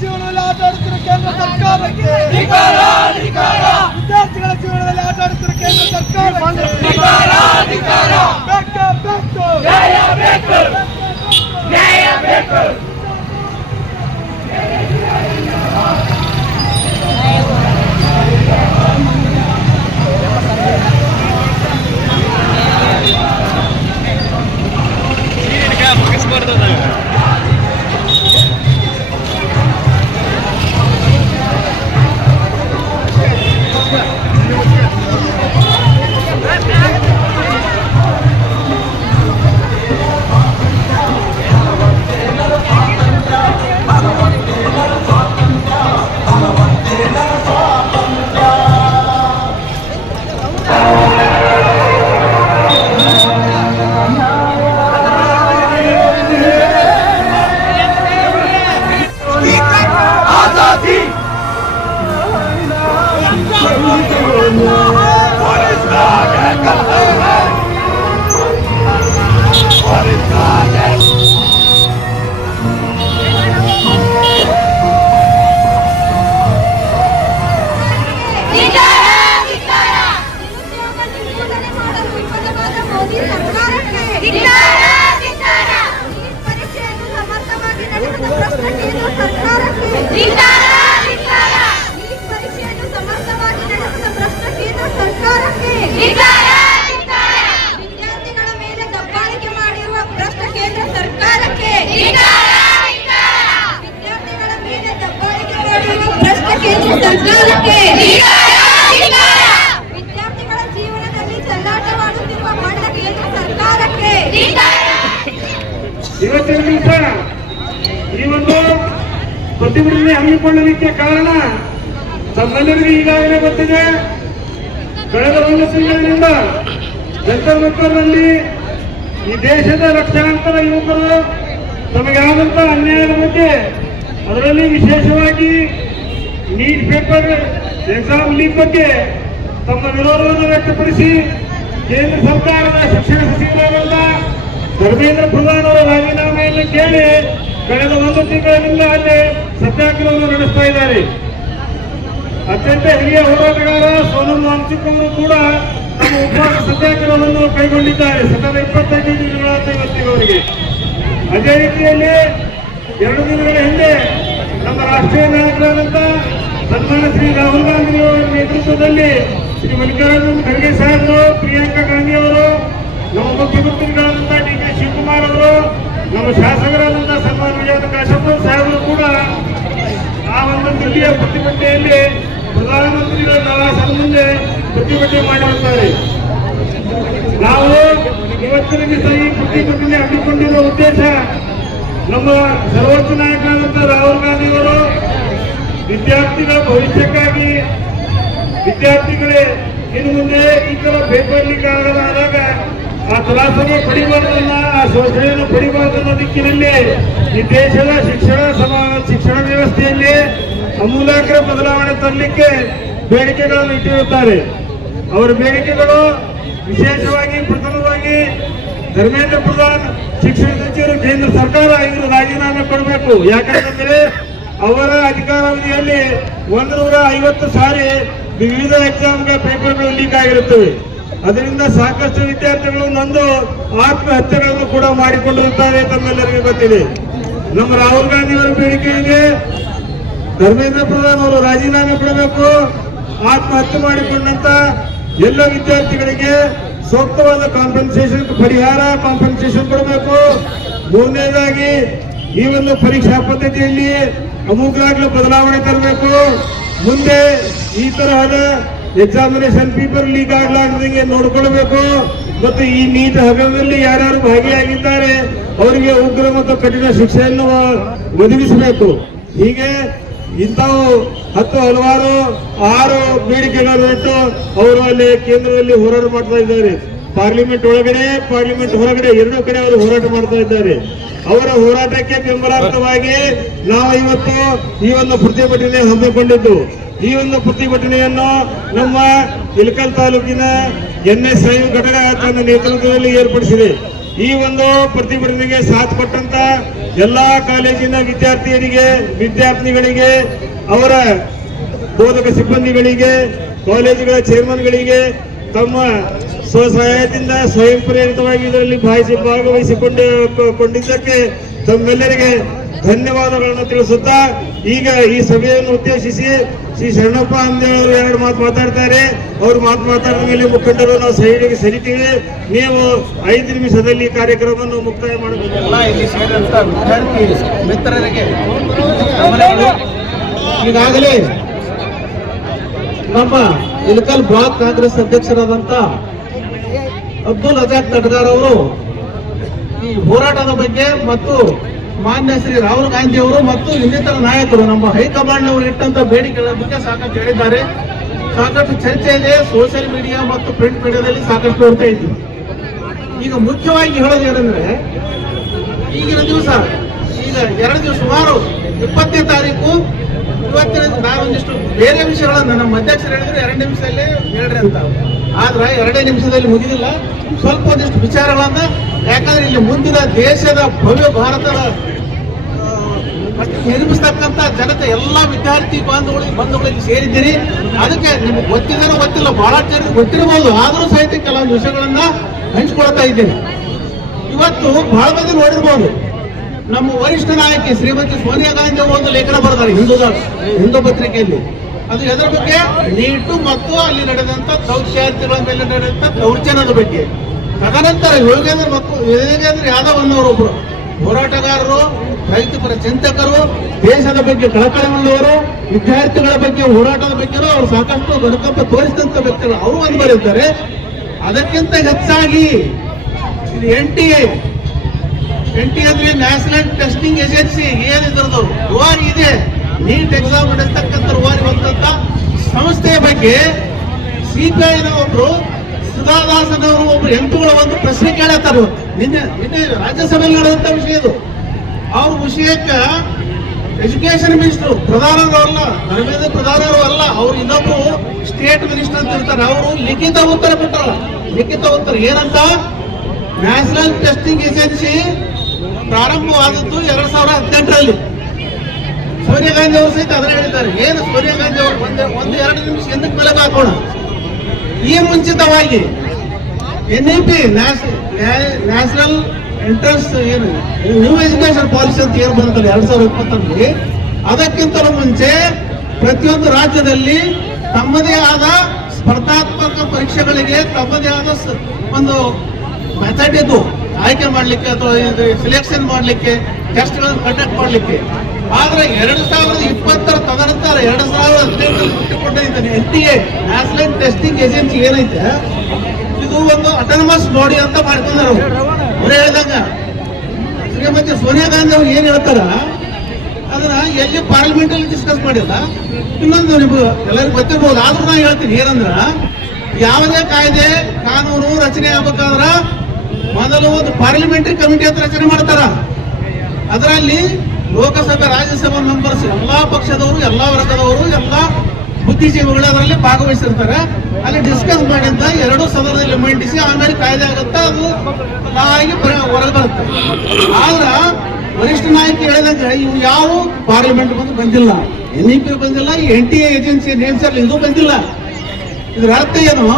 ಜೀವನದಲ್ಲಿ ಆಟ ಆಡುತ್ತಿರುವ ಕೇಂದ್ರ ಸರ್ಕಾರಕ್ಕೆ, ವಿದ್ಯಾರ್ಥಿಗಳ ಜೀವನದಲ್ಲಿ ಆಟ ಆಡುತ್ತಿರುವ ಕೇಂದ್ರ ಸರ್ಕಾರಕ್ಕೆ ನ್ಯಾಯ ಬೇಕು. ವಿದ್ಯಾರ್ಥಿಗಳ ಜೀವನದಲ್ಲಿ ಚೆಲ್ಲಾಟವಾಡುತ್ತಿರುವ ಮಂಡ ಕೇಂದ್ರ ಸರ್ಕಾರಕ್ಕೆ ಇವತ್ತಿನ ದಿವಸ ಈ ಒಂದು ಪ್ರತಿಭಟನೆ ಹಮ್ಮಿಕೊಳ್ಳಲಿಕ್ಕೆ ಕಾರಣ ತಮ್ಮೆಲ್ಲರಿಗೂ ಈಗಾಗಲೇ ಗೊತ್ತಿದೆ. ಕಳೆದ ಒಂದು ತಿಂಗಳಿನಿಂದ ಜಂತರ್-ಮಂತರ್ನಲ್ಲಿ ಈ ದೇಶದ ಲಕ್ಷಾಂತರ ಯುವಕರು ತಮಗಾದಂತಹ ಅನ್ಯಾಯದ ಬಗ್ಗೆ, ಅದರಲ್ಲಿ ವಿಶೇಷವಾಗಿ ನೀಟ್ ಪೇಪರ್ ಎಕ್ಸಾಮ್ ಲೀಕ್ ಬಗ್ಗೆ ತಮ್ಮ ವಿರೋಧವನ್ನು ವ್ಯಕ್ತಪಡಿಸಿ ಕೇಂದ್ರ ಸರ್ಕಾರದ ಶಿಕ್ಷಣ ಸಚಿವರಾದ ಧರ್ಮೇಂದ್ರ ಪ್ರಧಾನ್ ಅವರ ರಾಜೀನಾಮೆಯನ್ನು ಕೇಳಿ ಕಳೆದ ಒಂದು ತಿಂಗಳಿನಿಂದ ಅಲ್ಲಿ ಸತ್ಯಾಗ್ರಹವನ್ನು ನಡೆಸ್ತಾ ಇದ್ದಾರೆ. ಅತ್ಯಂತ ಹಿರಿಯ ಹೋರಾಟಗಾರ ಸೋನಂ ವಾಂಗ್ಚುಕ್ ಅವರು ಕೂಡ ತಮ್ಮ ಉಪವಾಸ ಸತ್ಯಾಗ್ರಹವನ್ನು ಕೈಗೊಂಡಿದ್ದಾರೆ ಸತತ 25 ದಿನಗಳಾದ ಇವತ್ತಿನವರೆಗೆ. ಅದೇ ರೀತಿಯಲ್ಲಿ 2 ದಿನಗಳ ಹಿಂದೆ ನಮ್ಮ ರಾಷ್ಟ್ರೀಯ ನಾಯಕರಾದಂತಹ ಸನ್ಮಾನ್ಯ ಶ್ರೀ ರಾಹುಲ್ ಗಾಂಧಿ ಅವರ ನೇತೃತ್ವದಲ್ಲಿ ಶ್ರೀ ಮಲ್ಲಿಕಾರ್ಜುನ್ ಖರ್ಗೆ ಸಾಹೇಬರು, ಪ್ರಿಯಾಂಕಾ ಗಾಂಧಿ ಅವರು, ನಮ್ಮ ಮುಖ್ಯಮಂತ್ರಿಗಳಾದಂತಹ ಡಿ ಕೆ ಶಿವಕುಮಾರ್ ಅವರು, ನಮ್ಮ ಶಾಸಕರಾದಂತಹ ಸನ್ಮಾನ್ಯ ವಿಜಯ ಕಾಶಪ್ಪನ್ ಸಾಹೇಬರು ಕೂಡ ಆ ಒಂದು ದಿಲ್ಲಿಯ ಪ್ರತಿಭಟನೆಯಲ್ಲಿ ಪ್ರಧಾನಮಂತ್ರಿಗಳ ನಿವಾಸದ ಮುಂದೆ ಪ್ರತಿಭಟನೆ ಮಾಡಿರುತ್ತಾರೆ. ನಾವು ಇವತ್ತಿನ ದಿವಸ ಈ ಪ್ರತಿಭಟನೆ ಹಮ್ಮಿಕೊಂಡಿರುವ ಉದ್ದೇಶ, ನಮ್ಮ ಸರ್ವೋಚ್ಚ ನಾಯಕರಾದಂತಹ ರಾಹುಲ್ ಗಾಂಧಿ ಅವರು ವಿದ್ಯಾರ್ಥಿಗಳ ಭವಿಷ್ಯಕ್ಕಾಗಿ, ವಿದ್ಯಾರ್ಥಿಗಳೇ ಇನ್ನು ಮುಂದೆ ಈ ತರ ಪೇಪರ್ ಲೀಕ್ ಆದಾಗ ಆ ತ್ರಾಸನ್ನು ಪಡಿಬಾರ್ದನ್ನ, ಆ ಶೋಷಣೆಯನ್ನು ಪಡಿಬಾರ್ದನ್ನ ದಿಕ್ಕಿನಲ್ಲಿ ಈ ದೇಶದ ಶಿಕ್ಷಣ ವ್ಯವಸ್ಥೆಯಲ್ಲಿ ಅಮೂಲಾಗ್ರ ಬದಲಾವಣೆ ತರಲಿಕ್ಕೆ ಬೇಡಿಕೆಗಳನ್ನು ಇಟ್ಟಿರುತ್ತಾರೆ. ಅವರ ಬೇಡಿಕೆಗಳು ವಿಶೇಷವಾಗಿ ಪ್ರಥಮವಾಗಿ ಧರ್ಮೇಂದ್ರ ಪ್ರಧಾನ್ ಶಿಕ್ಷಣ ಸಚಿವರು ಕೇಂದ್ರ ಸರ್ಕಾರ ಇವರು ರಾಜೀನಾಮೆ ಕೊಡಬೇಕು. ಯಾಕಂತಂದ್ರೆ ಅವರ ಅಧಿಕಾರಾವಧಿಯಲ್ಲಿ 150 ಸಾರಿ ವಿವಿಧ ಎಕ್ಸಾಮ್ಗೆ ಪೇಪರ್ಗಳು ಲೀಕ್ ಆಗಿರುತ್ತವೆ. ಅದರಿಂದ ಸಾಕಷ್ಟು ವಿದ್ಯಾರ್ಥಿಗಳು ನೊಂದು ಆತ್ಮಹತ್ಯೆಗಳನ್ನು ಕೂಡ ಮಾಡಿಕೊಂಡಿರುತ್ತಾರೆ. ತಮ್ಮೆಲ್ಲರಿಗೂ ಗೊತ್ತಿದೆ. ನಮ್ಮ ರಾಹುಲ್ ಗಾಂಧಿ ಅವರ ಬೇಡಿಕೆ ಇದೆ, ಧರ್ಮೇಂದ್ರ ಪ್ರಧಾನ್ ಅವರು ರಾಜೀನಾಮೆ ಕೊಡಬೇಕು. ಆತ್ಮಹತ್ಯೆ ಮಾಡಿಕೊಂಡಂತ ಎಲ್ಲ ವಿದ್ಯಾರ್ಥಿಗಳಿಗೆ ಸೂಕ್ತವಾದ ಕಾಂಪನ್ಸೇಷನ್ ಕೊಡಬೇಕು. ಮೂರನೇದಾಗಿ ಈ ಒಂದು ಪರೀಕ್ಷಾ ಪದ್ಧತಿಯಲ್ಲಿ ಅಮೂಲಾಗ್ರ ಬದಲಾವಣೆ ತರಬೇಕು. ಮುಂದೆ ಈ ತರಹದ ಎಕ್ಸಾಮಿನೇಷನ್ ಪೇಪರ್ ಲೀಕ್ ಆಗಲಾರದಂಗೆ ನೋಡಿಕೊಳ್ಳಬೇಕು. ಮತ್ತು ಈ ನೀಟ್ ಹಗರಣದಲ್ಲಿ ಯಾರ್ಯಾರು ಭಾಗಿಯಾಗಿದ್ದಾರೆ ಅವರಿಗೆ ಉಗ್ರ ಮತ್ತು ಕಠಿಣ ಶಿಕ್ಷೆಯನ್ನು ಒದಗಿಸಬೇಕು. ಹೀಗೆ ಇಂಥವು ಹಲವಾರು 6 ಬೇಡಿಕೆಗಳನ್ನು ಇಟ್ಟು ಅವರು ಅಲ್ಲಿ ಕೇಂದ್ರದಲ್ಲಿ ಹೋರಾಟ ಮಾಡ್ತಾ ಇದ್ದಾರೆ. ಪಾರ್ಲಿಮೆಂಟ್ ಒಳಗಡೆ, ಪಾರ್ಲಿಮೆಂಟ್ ಹೊರಗಡೆ 2 ಕಡೆ ಅವರು ಹೋರಾಟ ಮಾಡ್ತಾ ಇದ್ದಾರೆ. ಅವರ ಹೋರಾಟಕ್ಕೆ ಬೆಂಬಲಾರ್ಥವಾಗಿ ನಾವು ಇವತ್ತು ಈ ಒಂದು ಪ್ರತಿಭಟನೆ ಹಮ್ಮಿಕೊಂಡಿದ್ದು. ಈ ಒಂದು ಪ್ರತಿಭಟನೆಯನ್ನು ನಮ್ಮ ಇಳಕಲ್ ತಾಲೂಕಿನ NSI ಘಟಕ ತನ್ನ ನೇತೃತ್ವದಲ್ಲಿ ಏರ್ಪಡಿಸಿದೆ. ಈ ಒಂದು ಪ್ರತಿಭಟನೆಗೆ ಸಾಥ್ ಕೊಟ್ಟಂತ ಎಲ್ಲಾ ಕಾಲೇಜಿನ ವಿದ್ಯಾರ್ಥಿಗಳಿಗೆ ಅವರ ಬೋಧಕ ಸಿಬ್ಬಂದಿಗಳಿಗೆ ಕಾಲೇಜುಗಳ ಚೇರ್ಮನ್ಗಳಿಗೆ ತಮ್ಮ ಸ್ವಸಹಾಯದಿಂದ ಸ್ವಯಂ ಪ್ರೇರಿತವಾಗಿ ಇದರಲ್ಲಿ ಭಾಗವಹಿಸಿಕೊಂಡಿದ್ದಕ್ಕೆ ತಮ್ಮೆಲ್ಲರಿಗೆ ಧನ್ಯವಾದಗಳನ್ನು ತಿಳಿಸುತ್ತಾ ಈಗ ಈ ಸಭೆಯನ್ನು ಉದ್ದೇಶಿಸಿ ಶ್ರೀ ಶರಣಪ್ಪ ಅಂದೇಳ್ ಅವರು 2 ಮಾತು ಮಾತಾಡ್ತಾರೆ. ಅವರು ಮಾತಾಡಿದ ಮೇಲೆ ಮುಖಂಡರು ನಾವು ಸೈಡಿಗೆ ಸರಿತೀವಿ. ನೀವು 5 ನಿಮಿಷದಲ್ಲಿ ಕಾರ್ಯಕ್ರಮವನ್ನು ಮುಕ್ತಾಯ ಮಾಡಬೇಕು. ಇಲ್ಲಿ ಸೇರಿದಂತ ವಿದ್ಯಾರ್ಥಿ ಮಿತ್ರರಿಗೆ ಈಗಾಗಲೇ ನಮ್ಮ ಇಳಕಲ್ ಬ್ಲಾಕ್ ಕಾಂಗ್ರೆಸ್ ಅಧ್ಯಕ್ಷರಾದಂತ ಅಬ್ದುಲ್ ರಜಾಕ್ ತಡ್ಗಾರ್ ಅವರು ಈ ಹೋರಾಟದ ಬಗ್ಗೆ ಮತ್ತು ಮಾನ್ಯ ಶ್ರೀ ರಾಹುಲ್ ಗಾಂಧಿ ಅವರು ಮತ್ತು ಇನ್ನಿತರ ನಾಯಕರು ನಮ್ಮ ಹೈಕಮಾಂಡ್ ಅವರು ಇಟ್ಟಂತ ಬೇಡಿಕೆಗಳ ಬಗ್ಗೆ ಸಾಕಷ್ಟು ಹೇಳಿದ್ದಾರೆ. ಸಾಕಷ್ಟು ಚರ್ಚೆ ಇದೆ. ಸೋಷಿಯಲ್ ಮೀಡಿಯಾ ಮತ್ತು ಪ್ರಿಂಟ್ ಮೀಡಿಯಾದಲ್ಲಿ ಸಾಕಷ್ಟು ನೋಡ್ತಾ ಇದ್ವಿ. ಈಗ ಮುಖ್ಯವಾಗಿ ಹೇಳೋದೇನೆಂದ್ರೆ ಈಗಿನ ದಿವಸ ಈಗ 2 ದಿವಸ ಸುಮಾರು 20ನೇ ತಾರೀಕು ಇವತ್ತಿನ ನಾವೊಂದಿಷ್ಟು ಬೇರೆ ವಿಷಯಗಳನ್ನ ನಮ್ಮ ಅಧ್ಯಕ್ಷರು ಹೇಳಿದ್ರು 2 ನಿಮಿಷದಲ್ಲೇ ಹೇಳ್ರಿ ಅಂತ. ಆದ್ರೆ 2 ನಿಮಿಷದಲ್ಲಿ ಮುಗಿದಿಲ್ಲ. ಸ್ವಲ್ಪ ಒಂದಿಷ್ಟು ವಿಚಾರಗಳನ್ನ, ಯಾಕಂದ್ರೆ ಇಲ್ಲಿ ಮುಂದಿನ ದೇಶದ ಭವ್ಯ ಭಾರತದ ನಿರ್ಮಿಸ್ತಕ್ಕಂಥ ಜನತೆ ಎಲ್ಲಾ ವಿದ್ಯಾರ್ಥಿ ಬಂಧುಗಳಿಗೆ ಸೇರಿದ್ದೀರಿ. ಅದಕ್ಕೆ ನಿಮ್ಗೆ ಗೊತ್ತಿಲ್ಲ, ಬಹಳಷ್ಟು ಜನರಿಗೆ ಗೊತ್ತಿರಬಹುದು. ಆದರೂ ಸಹಿತ ಕೆಲವೊಂದು ವಿಷಯಗಳನ್ನ ಹಂಚಿಕೊಳ್ತಾ ಇದ್ದೇನೆ. ಇವತ್ತು ಬಹಳ ಮಂದಿ ನೋಡಿರ್ಬೋದು, ನಮ್ಮ ವರಿಷ್ಠ ನಾಯಕಿ ಶ್ರೀಮತಿ ಸೋನಿಯಾ ಗಾಂಧಿ ಅವರು ಒಂದು ಲೇಖನ ಬರೆದಾರೆ ಹಿಂದೂ ಪತ್ರಿಕೆಯಲ್ಲಿ. ಅದು ಎದರ ಬಗ್ಗೆ? ನೀಟು ಮತ್ತು ಅಲ್ಲಿ ನಡೆದಂತ ವಿದ್ಯಾರ್ಥಿಗಳ ಮೇಲೆ ನಡೆದಂತ ದೌರ್ಜನ್ಯದ ಬಗ್ಗೆ. ತದನಂತರ ಯೋಗೇಂದ್ರ ಯಾದವ್ ಅನ್ನೋರೊಬ್ರು ಹೋರಾಟಗಾರರು, ರೈತಪರ ಚಿಂತಕರು, ದೇಶದ ಬಗ್ಗೆ ಕಳಕಳಿಯುಳ್ಳವರು, ವಿದ್ಯಾರ್ಥಿಗಳ ಬಗ್ಗೆ ಹೋರಾಟದ ಬಗ್ಗೆ ಅವರು ಸಾಕಷ್ಟು ಗಣಕಂಪ ತೋರಿಸಿದಂತ ವ್ಯಕ್ತಿಗಳು ಅವರು ಒಂದು ಬರೆದಿದ್ದಾರೆ. ಅದಕ್ಕಿಂತ ಹೆಚ್ಚಾಗಿ NTA ಅಂದ್ರೆ ನ್ಯಾಷನಲ್ ಟೆಸ್ಟಿಂಗ್ ಏಜೆನ್ಸಿ ಏನಿದ್ರದ್ದು ರೂವಾರಿ ಇದೆ, ನೀಟ್ ಎಕ್ಸಾಮ್ ನಡೆಸ್ತಕ್ಕಂಥ ರೂವಾರಿ ಬಂದಂತ ಸಂಸ್ಥೆಯ ಬಗ್ಗೆ CPIನ ಒಬ್ರು ಸುಧಾದಾಸನವರು ಒಬ್ರು ಎಂಟುಗಳ ಒಂದು ಪ್ರಶ್ನೆ ಕೇಳತ್ತಾರೆ. ನಿನ್ನೆ ರಾಜ್ಯಸಭೆಯಲ್ಲಿ ನಡೆದಂತ ವಿಷಯ ಇದು. ಅವ್ರ ವಿಷಯಕ್ಕ ಎಜುಕೇಶನ್ ಮಿನಿಸ್ಟರ್ ಪ್ರಧಾನರವಲ್ಲ, ಧರ್ಮೇಂದ್ರ ಪ್ರಧಾನರು ಅಲ್ಲ, ಅವ್ರು ಇನ್ನೊಬ್ರು ಸ್ಟೇಟ್ ಮಿನಿಸ್ಟರ್ ಅಂತ ಇರ್ತಾರೆ. ಅವರು ಲಿಖಿತ ಉತ್ತರ ಕೊಟ್ಟರು. ಲಿಖಿತ ಉತ್ತರ ಏನಂತ? ನ್ಯಾಷನಲ್ ಟೆಸ್ಟಿಂಗ್ ಏಜೆನ್ಸಿ ಪ್ರಾರಂಭವಾದದ್ದು 2018ರಲ್ಲಿ. ಸೋನಿಯಾ ಗಾಂಧಿ ಅವರು ಸಹಿತ ಅದನ್ನ ಹೇಳಿದ್ದಾರೆ. ಏನು ಸೋನಿಯಾ ಗಾಂಧಿ ಅವರು 1-2 ನಿಮಿಷ ಹಿಂದಕ್ಕೆ ಬೆಳಕು ಹಾಕೋಣ. ಈ ಮುಂಚಿತವಾಗಿ NEP ನ್ಯಾಷನಲ್ ಎಂಟ್ರೆನ್ಸ್ ಏನು ನ್ಯೂ ಎಜುಕೇಶನ್ ಪಾಲಿಸಿ ಅಂತ ಏನು ಬಂತಲ್ಲ 2020ರಲ್ಲಿ, ಅದಕ್ಕಿಂತಲೂ ಮುಂಚೆ ಪ್ರತಿಯೊಂದು ರಾಜ್ಯದಲ್ಲಿ ತಮ್ಮದೇ ಆದ ಸ್ಪರ್ಧಾತ್ಮಕ ಪರೀಕ್ಷೆಗಳಿಗೆ ತಮ್ಮದೇ ಆದ ಒಂದು ಮೆಥಡ್ ಇದ್ದು ಆಯ್ಕೆ ಮಾಡಲಿಕ್ಕೆ ಅಥವಾ ಸಿಲೆಕ್ಷನ್ ಮಾಡಲಿಕ್ಕೆ, ಟೆಸ್ಟ್ಗಳನ್ನು ಕಂಡಕ್ಟ್ ಮಾಡಲಿಕ್ಕೆ. ಆದ್ರೆ 2020 ತದನಂತರ 2018 ಹುಟ್ಟಿಕೊಂಡಿದ್ದಾನೆ NTA ನ್ಯಾಷನಲ್ ಟೆಸ್ಟಿಂಗ್ ಏಜೆನ್ಸಿ ಏನೈತೆ, ಇದು ಒಂದು ಅಟಾನಮಸ್ ಬಾಡಿ ಅಂತ ಮಾಡ್ಕೊಂಡಾರ. ಅವ್ರು ಹೇಳಿದಾಗ ಶ್ರೀಮತಿ ಸೋನಿಯಾ ಗಾಂಧಿ ಅವ್ರು ಏನ್ ಹೇಳ್ತಾರ ಅದನ್ನ ಎಲ್ಲಿ ಪಾರ್ಲಿಮೆಂಟ್ ಅಲ್ಲಿ ಡಿಸ್ಕಸ್ ಮಾಡಿಲ್ಲ. ಇನ್ನೊಂದು ನಿಮ್ಗೆ ಎಲ್ಲರಿಗೂ ಗೊತ್ತಿರ್ಬೋದು, ಆದ್ರೂ ನಾನು ಹೇಳ್ತೀನಿ ಏನಂದ್ರ, ಯಾವುದೇ ಕಾಯ್ದೆ ಕಾನೂನು ರಚನೆ ಆಗ್ಬೇಕಾದ್ರ ಮೊದಲು ಒಂದು ಪಾರ್ಲಿಮೆಂಟರಿ ಕಮಿಟಿ ಅಂತ ರಚನೆ ಮಾಡ್ತಾರ. ಅದರಲ್ಲಿ ಲೋಕಸಭೆ ರಾಜ್ಯಸಭಾ ಮೆಂಬರ್ಸ್ ಎಲ್ಲಾ ಪಕ್ಷದವರು, ಎಲ್ಲಾ ವರ್ಗದವರು, ಎಲ್ಲಾ ಬುದ್ಧಿಜೀವಿಗಳು ಅದರಲ್ಲಿ ಭಾಗವಹಿಸಿರ್ತಾರೆ. ಅಲ್ಲಿ ಡಿಸ್ಕಸ್ ಮಾಡಿದ್ದ 2 ಸದನದಲ್ಲಿ ಮಂಡಿಸಿ ಆಮೇಲೆ ಕಾಯ್ದೆ ಆಗುತ್ತಾ ಅದು ಆಗಿ ಹೊರಗೆ ಬರುತ್ತೆ. ಆದ್ರ ವರಿಷ್ಠ ನಾಯಕ ಹೇಳಿದಾಗ ಇವು ಯಾವ ಪಾರ್ಲಿಮೆಂಟ್ ಬಂದಿಲ್ಲ, NEP ಬಂದಿಲ್ಲ, ಈ NTA ಏಜೆನ್ಸಿ ನೇಮ್ಸಲ್ಲಿ ಇದು ಬಂದಿಲ್ಲ. ಇದ್ರ ಅರ್ಥ ಏನು?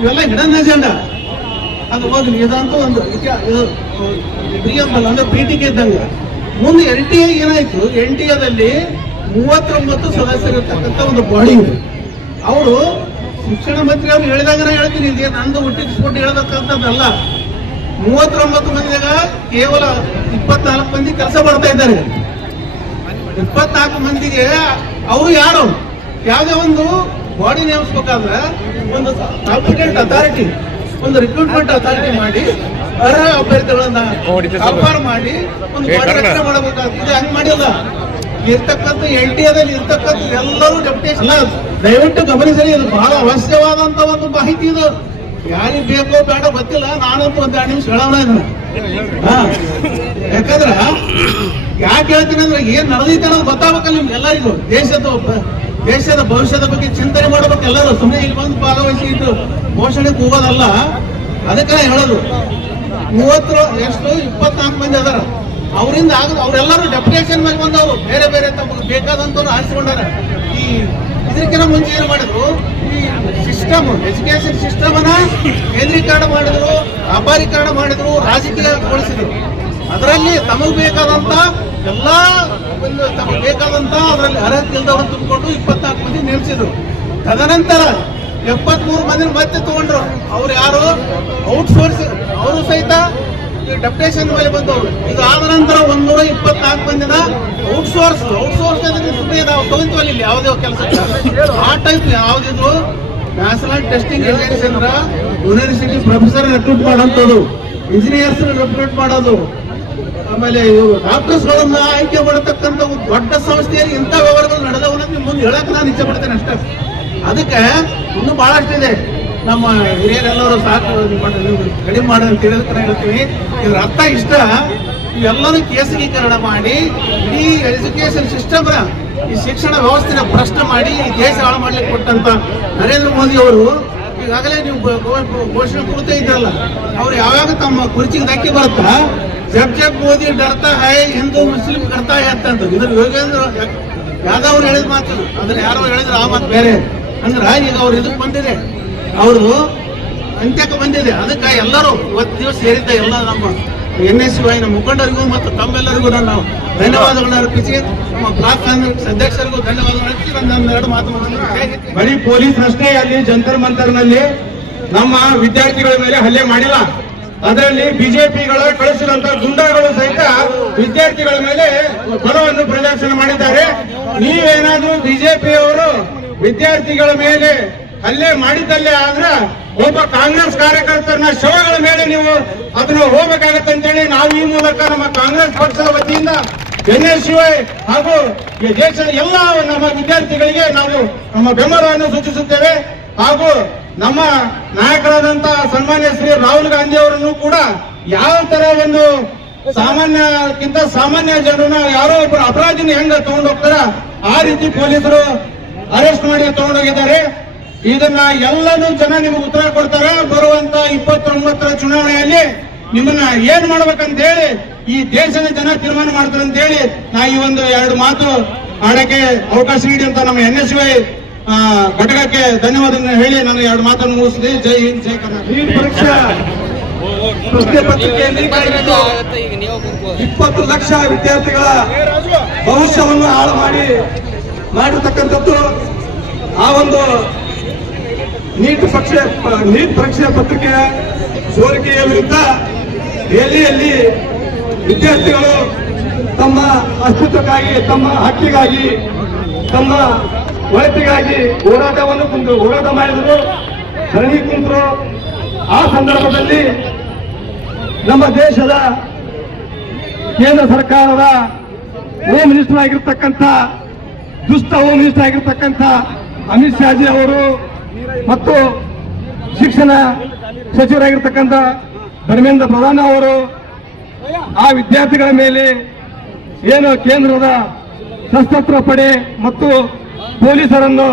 ಇವೆಲ್ಲ ಹಿಡನ್ ಅಜೆಂಡಾ. ಅದು ಹೋಗ್ಲಿ, ಇದಂತೂ ಒಂದು ಅಂದ್ರೆ ಪೀಠಿಕೆ ಇದ್ದಂಗೆ. ಮುಂದೆ NTA ಏನಾಯ್ತು? NTAದಲ್ಲಿ 39 ಸದಸ್ಯರಿರ್ತಕ್ಕಂಥ ಒಂದು ಬಾಡಿ ಇದೆ. ಅವರು ಶಿಕ್ಷಣ ಮಂತ್ರಿ ಅವ್ರು ಹೇಳಿದಾಗ ಹೇಳ್ತೀನಿ, ಇಲ್ಲಿ ನಂದು ಹುಟ್ಟಿಸ್ಬಿಟ್ಟು ಹೇಳತಕ್ಕಂಥದ್ದಲ್ಲ. 39 ಮಂದಿಗ ಕೇವಲ 24 ಮಂದಿ ಕೆಲಸ ಮಾಡ್ತಾ ಇದ್ದಾರೆ. 24 ಮಂದಿಗೆ ಅವರು ಯಾರು? ಯಾವುದೇ ಒಂದು ಬಾಡಿ ನೇಮಿಸ್ಬೇಕಾದ್ರೆ ಒಂದು ಕಾಂಪಿಟೆಂಟ್ ಅಥಾರಿಟಿ, ಒಂದು ರಿಕ್ರೂಟ್ಮೆಂಟ್ ಅಥಾರಿಟಿ ಮಾಡಿ ಅರ್ಹ ಅಭ್ಯರ್ಥಿಗಳನ್ನ ಕಾಲ್ಫಾರ್ ಮಾಡಿ ಒಂದು ಬಾಡಿ ರಚನೆ ಮಾಡಬೇಕಾಗ್ತದೆ. ಹಂಗ್ ಮಾಡಿಲ್ಲ. ಇರ್ತಕ್ಕಂಥ NTAದಲ್ಲಿ ಇರ್ತಕ್ಕಂಥ ಎಲ್ಲರೂ ಡೆಪ್ಯುಟೇಷನ್ ಅಲ್ಲ. ದಯವಿಟ್ಟು ಗಮನಿಸಲಿ, ಇದು ಬಹಳ ಅವಶ್ಯವಾದಂತ ಒಂದು ಮಾಹಿತಿ. ಇದು ಯಾರಿಗೆ ಬೇಕೋ ಬೇಡ ಗೊತ್ತಿಲ್ಲ, ನಾನಂತೂ 1-2 ನಿಮಿಷ ಹೇಳೋಣ ಇದನ್ನ. ಯಾಕಂದ್ರ ಯಾಕೆ ಹೇಳ್ತೀನಿ ಅಂದ್ರೆ ಏನ್ ನಡೆದೈತೆ ಅನ್ನೋದು ಗೊತ್ತಾಗಬೇಕಲ್ಲ ನಿಮ್ಗೆ ಎಲ್ಲರಿಗೂ. ದೇಶದ ಭವಿಷ್ಯದ ಬಗ್ಗೆ ಚಿಂತನೆ ಮಾಡ್ಬೇಕು ಎಲ್ಲರೂ. ಸುಮ್ಮನೆ ಇಲ್ಲಿ ಬಂದು ಭಾಗವಹಿಸಿ ಇದು ಘೋಷಣೆಗೆ ಹೋಗೋದಲ್ಲ. ಅದಕ್ಕೆ ಹೇಳೋದು 24 ಮಂದಿ ಅದಾರ. ಅವರಿಂದ ಅವರೆಲ್ಲರೂ ಡೆಪ್ಯುಟೇಷನ್ ಮೇಲೆ ಬಂದವರು ಬೇರೆ ಬೇರೆ ತಮಗೆ ಬೇಕಾದಂತವ್ರು ಆರಿಸಿಕೊಂಡಾರ. ಈ ಇದಕ್ಕಿಂತ ಮುಂಚೆ ಏನು ಮಾಡಿದ್ರು, ಈ ಸಿಸ್ಟಮ್ ಎಜುಕೇಶನ್ ಸಿಸ್ಟಮ್ ಅನ್ನ ಕೇಂದ್ರೀಕರಣ ಮಾಡಿದ್ರು, ವ್ಯಾಪಾರೀಕರಣ ಮಾಡಿದ್ರು, ರಾಜಕೀಯಗೊಳಿಸಿದ್ರು. ಅದರಲ್ಲಿ ತಮಗೆ ಬೇಕಾದಂತ ಎಲ್ಲಾ ತಮಗೆ ಬೇಕಾದಂತ ಅದರಲ್ಲಿ ಅರ್ಹತೆ ಇಲ್ದವ್ರನ್ನ ತುಂಬಿಕೊಂಡು 24 ಮಂದಿ ನೇಮಿಸಿದ್ರು. ತದನಂತರ 73 ಮಂದಿ ಮತ್ತೆ ತಗೊಂಡ್ರು. ಅವ್ರು ಯಾರು ಔಟ್ಸೋರ್ಸ್, ಅವರು ಸಹಿತ ಡೆಪ್ಯುಟೇಷನ್ ಮೇಲೆ ಬಂದವರು. ಇದು ಆದ ನಂತರ 124 ಮಂದಿನ ಔಟ್ಸೋರ್ಸ್ ಅಂದ್ರೆ ಸುಮ್ಮನೆ ನಾವು ತಗೊಂತೀವಲ್ಲ ಇಲ್ಲಿ ಯಾವುದೇ ಕೆಲಸ ಆ ಟೈಪ್ ಯಾವ್ದಿದ್ರು ನ್ಯಾಷನಲ್ ಟೆಸ್ಟಿಂಗ್ ಏಜೆನ್ಸಿ ಅಂದ್ರ ಯೂನಿವರ್ಸಿಟಿ ಪ್ರೊಫೆಸರ್ ರೆಕ್ರೂಟ್ ಮಾಡೋದು, ಇಂಜಿನಿಯರ್ಸ್ ರೆಕ್ರೂಟ್ ಮಾಡೋದು, ಆಮೇಲೆ ಡಾಕ್ಟರ್ಸ್ ಗಳನ್ನ ಆಯ್ಕೆ ಮಾಡತಕ್ಕಂಥ ದೊಡ್ಡ ಸಂಸ್ಥೆಯಲ್ಲಿ ಇಂಥ ವ್ಯವಹಾರಗಳು ನಡೆದವನ್ನ ಮುಂದೆ ಹೇಳಕ್ ನಾನು ಇಚ್ಛೆ ಪಡ್ತೇನೆ ಅಷ್ಟೇ. ಅದಕ್ಕೆ ಇನ್ನೂ ಬಹಳಷ್ಟಿದೆ. ನಮ್ಮ ಹಿರಿಯರೆಲ್ಲರೂ ಸಾಕು ಕಡಿಮೆ ಮಾಡೋದು ತಿಳಿಯೋದಕ್ಕೆ ಹೇಳ್ತೀವಿ. ಇದ್ರ ಅರ್ಥ ಇಷ್ಟ, ಇವೆಲ್ಲರೂ ಖಾಸಗೀಕರಣ ಮಾಡಿ ಇಡೀ ಎಜುಕೇಶನ್ ಸಿಸ್ಟಮ್ ಈ ಶಿಕ್ಷಣ ವ್ಯವಸ್ಥೆನ ಪ್ರಶ್ನೆ ಮಾಡಿ ಈ ದೇಶ ಹಾಳು ಮಾಡ್ಲಿಕ್ಕೆ ಕೊಟ್ಟಂತ ನರೇಂದ್ರ ಮೋದಿ ಅವರು ಈಗಾಗಲೇ ನೀವು ಘೋಷಣೆ ಕೊಡ್ತಾ ಇದ್ರಲ್ಲ, ಅವ್ರು ಯಾವಾಗ ತಮ್ಮ ಕುರ್ಚಿಗೆ ಧಕ್ಕೆ ಬರುತ್ತಾ ಜಬ್ ಜಬ್ ಮೋದಿ ಡರ್ತಾ ಹೈ ಹಿಂದೂ ಮುಸ್ಲಿಂ ಕರ್ತಾ ಹೈ ಅಂತ ಇದ್ರ ಯೋಗೇಂದ್ರ ಯಾದವ್ ಹೇಳಿದ ಮಾತು, ಅದನ್ನ ಯಾರೋ ಹೇಳಿದ್ರೆ ಆ ಮಾತು ಬೇರೆ. ಅಂದ್ರ ಈಗ ಅವ್ರು ಇದಕ್ಕೆ ಬಂದಿದೆ, ಅವ್ರದ್ದು ಅಂತ್ಯಕ್ಕೆ ಬಂದಿದೆ. ಅದಕ್ಕೆ ಎಲ್ಲರೂ ಇವತ್ತು ದಿವಸ ಸೇರಿದ್ದ ಎಲ್ಲ ನಮ್ಮ NSY ನಮ್ಮ ಮುಖಂಡರಿಗೂ ಮತ್ತು ತಮ್ಮೆಲ್ಲರಿಗೂ ನಾನು ಧನ್ಯವಾದಗಳನ್ನ ಅರ್ಪಿಸಿ ನಮ್ಮ ಬ್ಲಾಕ್ ಕಾಂಗ್ರೆಸ್ ಅಧ್ಯಕ್ಷರಿಗೂ ಧನ್ಯವಾದಗಳು ಅರ್ಪಿಸಿ ನನ್ನ 2 ಮಾತು ಬರೀ ಪೊಲೀಸ್ ಅಷ್ಟೇ ಅಲ್ಲಿ ಜಂತರ್ ಮಂತರ್ನಲ್ಲಿ ನಮ್ಮ ವಿದ್ಯಾರ್ಥಿಗಳ ಮೇಲೆ ಹಲ್ಲೆ ಮಾಡಿಲ್ಲ. ಅದರಲ್ಲಿ ಬಿಜೆಪಿಗಳ ಕಳಿಸಿದಂತ ಗುಂಡಾಗಳು ಸಹಿತ ವಿದ್ಯಾರ್ಥಿಗಳ ಮೇಲೆ ಬಲವನ್ನು ಪ್ರದರ್ಶನ ಮಾಡಿದ್ದಾರೆ. ನೀವೇನಾದ್ರೂ ಬಿಜೆಪಿಯವರು ವಿದ್ಯಾರ್ಥಿಗಳ ಮೇಲೆ ಹಲ್ಲೆ ಮಾಡಿದ್ದಲ್ಲೇ ಆದ್ರೆ ಒಬ್ಬ ಕಾಂಗ್ರೆಸ್ ಕಾರ್ಯಕರ್ತರನ್ನ ಶವಗಳ ಮೇಲೆ ನೀವು ಅದನ್ನು ಹೋಗಬೇಕಾಗತ್ತೆ ಅಂತೇಳಿ ನಾವು ಈ ಮೂಲಕ ನಮ್ಮ ಕಾಂಗ್ರೆಸ್ ಪಕ್ಷದ ವತಿಯಿಂದ NSY ಹಾಗೂ ಈ ದೇಶದ ಎಲ್ಲ ನಮ್ಮ ವಿದ್ಯಾರ್ಥಿಗಳಿಗೆ ನಾವು ನಮ್ಮ ಬೆಂಬಲವನ್ನು ಸೂಚಿಸುತ್ತೇವೆ. ಹಾಗೂ ನಮ್ಮ ನಾಯಕರಾದಂತ ಸನ್ಮಾನ್ಯ ಶ್ರೀ ರಾಹುಲ್ ಗಾಂಧಿ ಅವರನ್ನು ಕೂಡ ಯಾವ ತರ ಒಂದು ಸಾಮಾನ್ಯಕ್ಕಿಂತ ಸಾಮಾನ್ಯ ಜನರನ್ನ ಯಾರೋ ಒಬ್ಬರು ಅಪರಾಧಿನ ಹೆಂಗ ತಗೊಂಡು ಹೋಗ್ತಾರ ಆ ರೀತಿ ಪೊಲೀಸರು ಅರೆಸ್ಟ್ ಮಾಡಿ ತಗೊಂಡೋಗಿದ್ದಾರೆ. ಇದನ್ನ ಎಲ್ಲನೂ ಜನ ನಿಮಗೆ ಉತ್ತರ ಕೊಡ್ತಾರೆ. ಬರುವಂತ 29ರ ಚುನಾವಣೆಯಲ್ಲಿ ನಿಮ್ಮನ್ನ ಏನ್ ಮಾಡ್ಬೇಕಂತ ಹೇಳಿ ಈ ದೇಶದ ಜನ ತೀರ್ಮಾನ ಮಾಡ್ತಾರೆ ಅಂತ ಹೇಳಿ ನಾ ಈ ಒಂದು 2 ಮಾತು ಆಡಕ್ಕೆ ಅವಕಾಶ ನೀಡಿ ಅಂತ ನಮ್ಮ NSY ಘಟಕಕ್ಕೆ ಧನ್ಯವಾದ ಹೇಳಿ ನಾನು 2 ಮಾತನ್ನು ಮುಗಿಸಿದೆ. ಜೈ ಹಿಂದ್, ಜೈ ಕರ್ನಾಟಕ. ಈ ಪರೀಕ್ಷಾ ಪ್ರಶ್ನೆ ಪತ್ರಿಕೆಯಲ್ಲಿ 20 ಲಕ್ಷ ವಿದ್ಯಾರ್ಥಿಗಳ ಭವಿಷ್ಯವನ್ನು ಹಾಳು ಮಾಡಿರ್ತಕ್ಕಂಥದ್ದು ಆ ಒಂದು ನೀಟ್ ಪರೀಕ್ಷೆ ಪತ್ರಿಕೆಯ ಸೋರಿಕೆಯ ವಿರುದ್ಧ ದೆಹಲಿಯಲ್ಲಿ ವಿದ್ಯಾರ್ಥಿಗಳು ತಮ್ಮ ಅಸ್ತಿತ್ವಕ್ಕಾಗಿ, ತಮ್ಮ ಹಕ್ಕಿಗಾಗಿ, ತಮ್ಮ ಒಳಿತಿಗಾಗಿ ಹೋರಾಟ ಮಾಡಿದರು, ಧರಣಿ ಕುಂತರು. ಆ ಸಂದರ್ಭದಲ್ಲಿ ನಮ್ಮ ದೇಶದ ಕೇಂದ್ರ ಸರ್ಕಾರದ ಹೋಮ್ ಮಿನಿಸ್ಟರ್ ಆಗಿರ್ತಕ್ಕಂಥ ದುಷ್ಟ ಹೋಮ್ ಮಿನಿಸ್ಟರ್ ಆಗಿರ್ತಕ್ಕಂಥ ಅಮಿತ್ ಶಾಜಿ ಅವರು ಮತ್ತು ಶಿಕ್ಷಣ ಸಚಿವರಾಗಿರ್ತಕ್ಕಂಥ ಧರ್ಮೇಂದ್ರ ಪ್ರಧಾನ್ ಅವರು ಆ ವಿದ್ಯಾರ್ಥಿಗಳ ಮೇಲೆ ಏನು ಕೇಂದ್ರದ ಸಶಸ್ತ್ರ ಪಡೆ ಮತ್ತು ಪೊಲೀಸರನ್ನು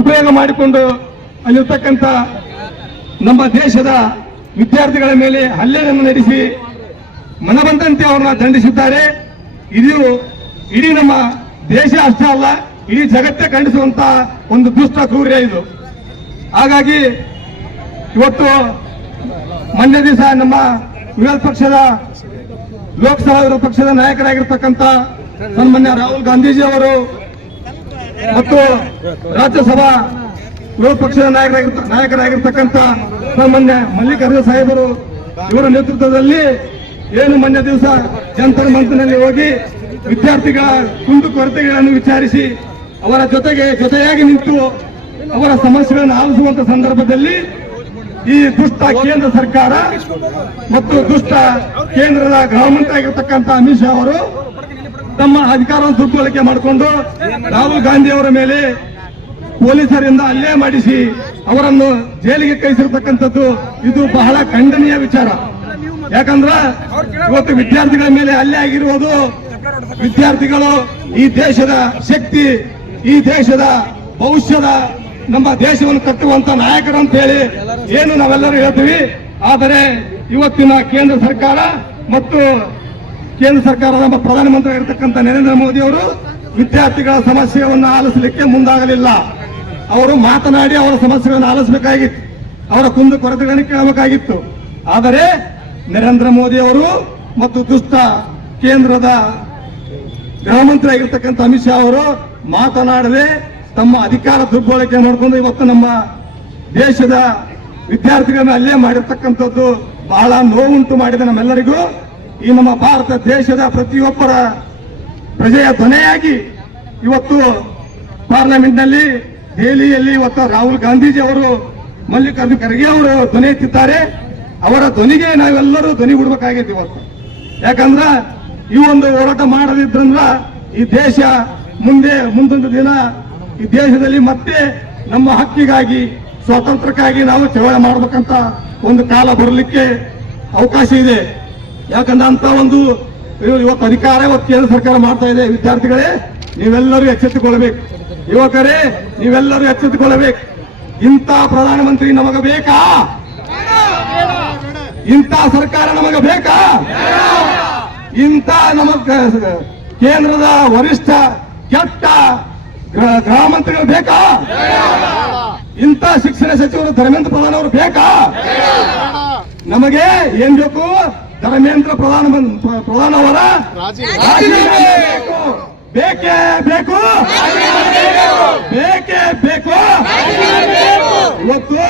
ಉಪಯೋಗ ಮಾಡಿಕೊಂಡು ಅಲ್ಲಿರ್ತಕ್ಕಂಥ ನಮ್ಮ ದೇಶದ ವಿದ್ಯಾರ್ಥಿಗಳ ಮೇಲೆ ಹಲ್ಲೆಯನ್ನು ನಡೆಸಿ ಮನಬಂದಂತೆ ಅವರನ್ನ ದಂಡಿಸಿದ್ದಾರೆ. ಇದು ಇಡೀ ನಮ್ಮ ದೇಶ ಅಷ್ಟೇ ಅಲ್ಲ, ಇಡೀ ಜಗತ್ತೇ ಖಂಡಿಸುವಂತ ಒಂದು ದುಷ್ಟ ಕ್ರೂರ್ಯ ಇದು. ಹಾಗಾಗಿ ಇವತ್ತು ಮೊನ್ನೆ ದಿವಸ ನಮ್ಮ ವಿರೋಧ ಪಕ್ಷದ ಲೋಕಸಭಾ ವಿರೋಧ ಪಕ್ಷದ ನಾಯಕರಾಗಿರ್ತಕ್ಕಂಥ ಸನ್ಮಾನ್ಯ ರಾಹುಲ್ ಗಾಂಧೀಜಿ ಅವರು ಮತ್ತು ರಾಜ್ಯಸಭಾ ವಿರೋಧ ಪಕ್ಷದ ನಾಯಕರಾಗಿರ್ತಕ್ಕಂಥ ಸನ್ಮಾನ್ಯ ಮಲ್ಲಿಕಾರ್ಜುನ ಸಾಹೇಬರು ಇವರ ನೇತೃತ್ವದಲ್ಲಿ ಏನು ಮೊನ್ನೆ ದಿವಸ ಜಂತರ್ ಮಂತರ್ನಲ್ಲಿ ಹೋಗಿ ವಿದ್ಯಾರ್ಥಿಗಳ ಕುಂದುಕೊರತೆಗಳನ್ನು ವಿಚಾರಿಸಿ ಅವರ ಜೊತೆಯಾಗಿ ನಿಂತು ಅವರ ಸಮಸ್ಯೆಗಳನ್ನು ಆಲಿಸುವಂತ ಸಂದರ್ಭದಲ್ಲಿ ಈ ದುಷ್ಟ ಕೇಂದ್ರ ಸರ್ಕಾರ ಮತ್ತು ದುಷ್ಟ ಕೇಂದ್ರದ ಗೃಹ ಮಂತ್ರಿ ಆಗಿರ್ತಕ್ಕಂಥ ಅಮಿತ್ ಶಾ ಅವರು ತಮ್ಮ ಅಧಿಕಾರವನ್ನು ದುರ್ಬಳಕೆ ಮಾಡಿಕೊಂಡು ರಾಹುಲ್ ಗಾಂಧಿ ಅವರ ಮೇಲೆ ಪೊಲೀಸರಿಂದ ಹಲ್ಲೆ ಮಾಡಿಸಿ ಅವರನ್ನು ಜೈಲಿಗೆ ಕಳಿಸಿರ್ತಕ್ಕಂಥದ್ದು ಇದು ಬಹಳ ಖಂಡನೀಯ ವಿಚಾರ. ಯಾಕಂದ್ರೆ ಇವತ್ತು ವಿದ್ಯಾರ್ಥಿಗಳ ಮೇಲೆ ಹಲ್ಲೆ ಆಗಿರುವುದು ವಿದ್ಯಾರ್ಥಿಗಳು ಈ ದೇಶದ ಶಕ್ತಿ, ಈ ದೇಶದ ಭವಿಷ್ಯದ ನಮ್ಮ ದೇಶವನ್ನು ಕಟ್ಟುವಂತ ನಾಯಕರು ಅಂತ ಹೇಳಿ ಏನು ನಾವೆಲ್ಲರೂ ಹೇಳ್ತೀವಿ. ಆದರೆ ಇವತ್ತಿನ ಕೇಂದ್ರ ಸರ್ಕಾರ ಮತ್ತು ಕೇಂದ್ರ ಸರ್ಕಾರ ನಮ್ಮ ಪ್ರಧಾನಮಂತ್ರಿ ಆಗಿರ್ತಕ್ಕಂಥ ನರೇಂದ್ರ ಮೋದಿ ಅವರು ವಿದ್ಯಾರ್ಥಿಗಳ ಸಮಸ್ಯೆಯನ್ನು ಆಲಿಸಲಿಕ್ಕೆ ಮುಂದಾಗಲಿಲ್ಲ. ಅವರು ಮಾತನಾಡಿ ಅವರ ಸಮಸ್ಯೆಗಳನ್ನು ಆಲಿಸಬೇಕಾಗಿತ್ತು, ಅವರ ಕುಂದು ಕೊರತೆಗಳನ್ನು ಕೇಳಬೇಕಾಗಿತ್ತು. ಆದರೆ ನರೇಂದ್ರ ಮೋದಿ ಅವರು ಮತ್ತು ದುಷ್ಟ ಕೇಂದ್ರದ ಗೃಹ ಮಂತ್ರಿ ಆಗಿರ್ತಕ್ಕಂಥ ಅಮಿತ್ ಶಾ ಅವರು ಮಾತನಾಡದೆ ತಮ್ಮ ಅಧಿಕಾರ ದುರ್ಬಳಕೆ ಮಾಡಿಕೊಂಡು ಇವತ್ತು ನಮ್ಮ ದೇಶದ ವಿದ್ಯಾರ್ಥಿಗಳನ್ನ ಅಲ್ಲೇ ಮಾಡಿರ್ತಕ್ಕಂಥದ್ದು ಬಹಳ ನೋವುಂಟು ಮಾಡಿದೆ ನಮ್ಮೆಲ್ಲರಿಗೂ. ಈ ನಮ್ಮ ಭಾರತ ದೇಶದ ಪ್ರತಿಯೊಬ್ಬರ ಪ್ರಜೆಯ ಧ್ವನಿಯಾಗಿ ಇವತ್ತು ಪಾರ್ಲಿಮೆಂಟ್ನಲ್ಲಿ ದೆಹಲಿಯಲ್ಲಿ ಇವತ್ತು ರಾಹುಲ್ ಗಾಂಧೀಜಿ ಅವರು, ಮಲ್ಲಿಕಾರ್ಜುನ ಖರ್ಗೆ ಅವರು ಧ್ವನಿ ಎತ್ತಿದ್ದಾರೆ. ಅವರ ಧ್ವನಿಗೆ ನಾವೆಲ್ಲರೂ ಧ್ವನಿ ಬಿಡಬೇಕಾಗೈತಿ ಇವತ್ತು. ಯಾಕಂದ್ರ ಈ ಒಂದು ಹೋರಾಟ ಮಾಡದಿದ್ರಂದ್ರ ಈ ದೇಶ ಮುಂದೊಂದು ದಿನ ಈ ದೇಶದಲ್ಲಿ ಮತ್ತೆ ನಮ್ಮ ಹಕ್ಕಿಗಾಗಿ, ಸ್ವಾತಂತ್ರ್ಯಕ್ಕಾಗಿ ನಾವು ಚಳವಳಿ ಮಾಡಬೇಕಂತ ಒಂದು ಕಾಲ ಬರಲಿಕ್ಕೆ ಅವಕಾಶ ಇದೆ. ಯಾಕಂದ್ರೆ ಅಂತ ಒಂದು ಇವತ್ತು ಅಧಿಕಾರ ಇವತ್ತು ಕೇಂದ್ರ ಸರ್ಕಾರ ಮಾಡ್ತಾ ಇದೆ. ವಿದ್ಯಾರ್ಥಿಗಳೇ, ನೀವೆಲ್ಲರೂ ಎಚ್ಚೆತ್ತುಕೊಳ್ಳಬೇಕು. ಯುವಕರೇ, ನೀವೆಲ್ಲರೂ ಎಚ್ಚೆತ್ತುಕೊಳ್ಳಬೇಕು. ಇಂಥ ಪ್ರಧಾನಮಂತ್ರಿ ನಮಗೆ ಬೇಕಾ? ಇಂಥ ಸರ್ಕಾರ ನಮಗೆ ಬೇಕಾ? ಇಂಥ ನಮಗ ಕೇಂದ್ರದ ವರಿಷ್ಠ ಕೆಟ್ಟ ಗೃಹ ಮಂತ್ರಿಗಳು ಬೇಕಾ? ಇಂಥ ಶಿಕ್ಷಣ ಸಚಿವರು ಧರ್ಮೇಂದ್ರ ಪ್ರಧಾನ್ ಅವರು ಬೇಕಾ? ನಮಗೆ ಏನ್ ಬೇಕು? ಧರ್ಮೇಂದ್ರ ಪ್ರಧಾನ್ ಅವರ ರಾಜೀನಾಮೆ ಬೇಕು. ಬೇಕೇ ಬೇಕು, ಬೇಕೇ ಬೇಕು. ಇವತ್ತು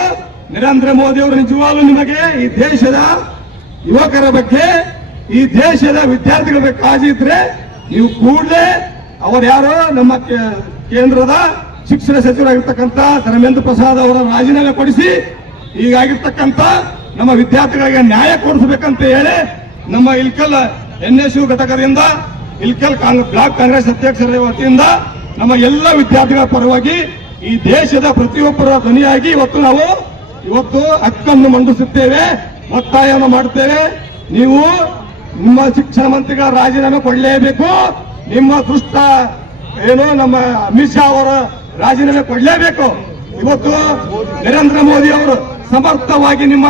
ನರೇಂದ್ರ ಮೋದಿ ಅವರು ನಿಜವಾಗ್ಲೂ ನಿಮಗೆ ಈ ದೇಶದ ಯುವಕರ ಬಗ್ಗೆ, ಈ ದೇಶದ ವಿದ್ಯಾರ್ಥಿಗಳ ಬಗ್ಗೆ ಕಾಳಜಿ ಇದ್ರೆ ನೀವು ಕೂಡಲೇ ಅವರು ಯಾರು ನಮ್ಮ ಕೇಂದ್ರದ ಶಿಕ್ಷಣ ಸಚಿವರಾಗಿರ್ತಕ್ಕಂಥ ಧರ್ಮೇಂದ್ರ ಪ್ರಸಾದ್ ಅವರ ರಾಜೀನಾಮೆ ಕೊಡಿಸಿ ಈಗಾಗಿರ್ತಕ್ಕಂಥ ನಮ್ಮ ವಿದ್ಯಾರ್ಥಿಗಳಿಗೆ ನ್ಯಾಯ ಕೊಡಿಸಬೇಕಂತ ಹೇಳಿ ನಮ್ಮ ಇಲ್ಕಲ್ NSU ಘಟಕದಿಂದ, ಇಲ್ಕಲ್ ಬ್ಲಾಕ್ ಕಾಂಗ್ರೆಸ್ ಅಧ್ಯಕ್ಷರ ವತಿಯಿಂದ ನಮ್ಮ ಎಲ್ಲ ವಿದ್ಯಾರ್ಥಿಗಳ ಪರವಾಗಿ ಈ ದೇಶದ ಪ್ರತಿಯೊಬ್ಬರ ಧ್ವನಿಯಾಗಿ ಇವತ್ತು ಹಕ್ಕನ್ನು ಮಂಡಿಸುತ್ತೇವೆ, ಒತ್ತಾಯವನ್ನು ಮಾಡುತ್ತೇವೆ. ನೀವು ನಿಮ್ಮ ಶಿಕ್ಷಣ ಮಂತ್ರಿಗಳ ರಾಜೀನಾಮೆ ಕೊಡಲೇಬೇಕು. ನಿಮ್ಮ ದುಷ್ಟ ನಮ್ಮ ಅಮಿತ್ ಶಾ ಅವರ ರಾಜೀನಾಮೆ ಕೊಡಲೇಬೇಕು. ಇವತ್ತು ನರೇಂದ್ರ ಮೋದಿ ಅವರು ಸಮರ್ಥವಾಗಿ ನಿಮ್ಮ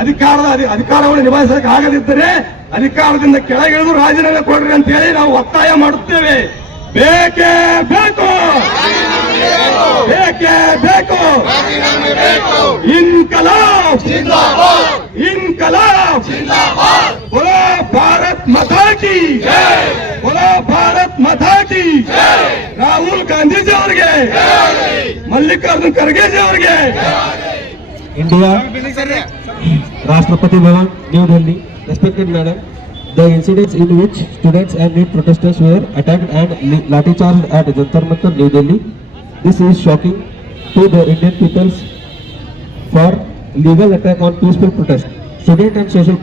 ಅಧಿಕಾರವನ್ನು ನಿಭಾಯಿಸಕ್ಕೆ ಆಗದಿದ್ದರೆ ಅಧಿಕಾರದಿಂದ ಕೆಳಗಿಳಿದು ರಾಜೀನಾಮೆ ಕೊಡ್ರಿ ಅಂತ ಹೇಳಿ ನಾವು ಒತ್ತಾಯ ಮಾಡುತ್ತೇವೆ. ಬೇಕೇ ಬೇಕು, ಬೇಕೇ ಬೇಕು. ಇನ್ಕಲಾಬ್, ಇನ್ಕಲಾಬ್, बोलो भारत माता की जय, बोलो भारत माता की जय. ರಾಹುಲ್ ಗಾಂಧೀಜಿ ಅವರಿಗೆ, ಮಲ್ಲಿಕಾರ್ಜುನ ಖರ್ಗೆ ಜಿ ಅವರಿಗೆ. India, Rashtrapati Bhavan, New Delhi. Respected Madam, the incidents in which students and NEET protesters were attacked and lathi charged at Jantar Mantar, New Delhi. This is shocking to the Indian peoples for legal attack on peaceful protest. Student and social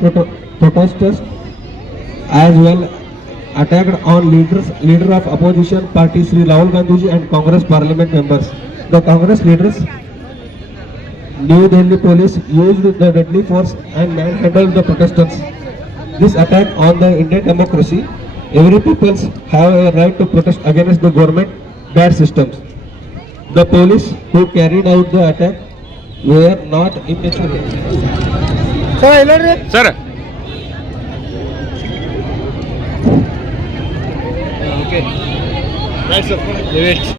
protesters as well attacked on leader of opposition party Sri Rahul Gandhi and Congress parliament members. The Congress leaders, New Delhi police used the deadly force and manhandled the protesters. This attack on the Indian democracy. Every people have a right to protest against the government bad systems. The police who carried out the attack were not immature. Sir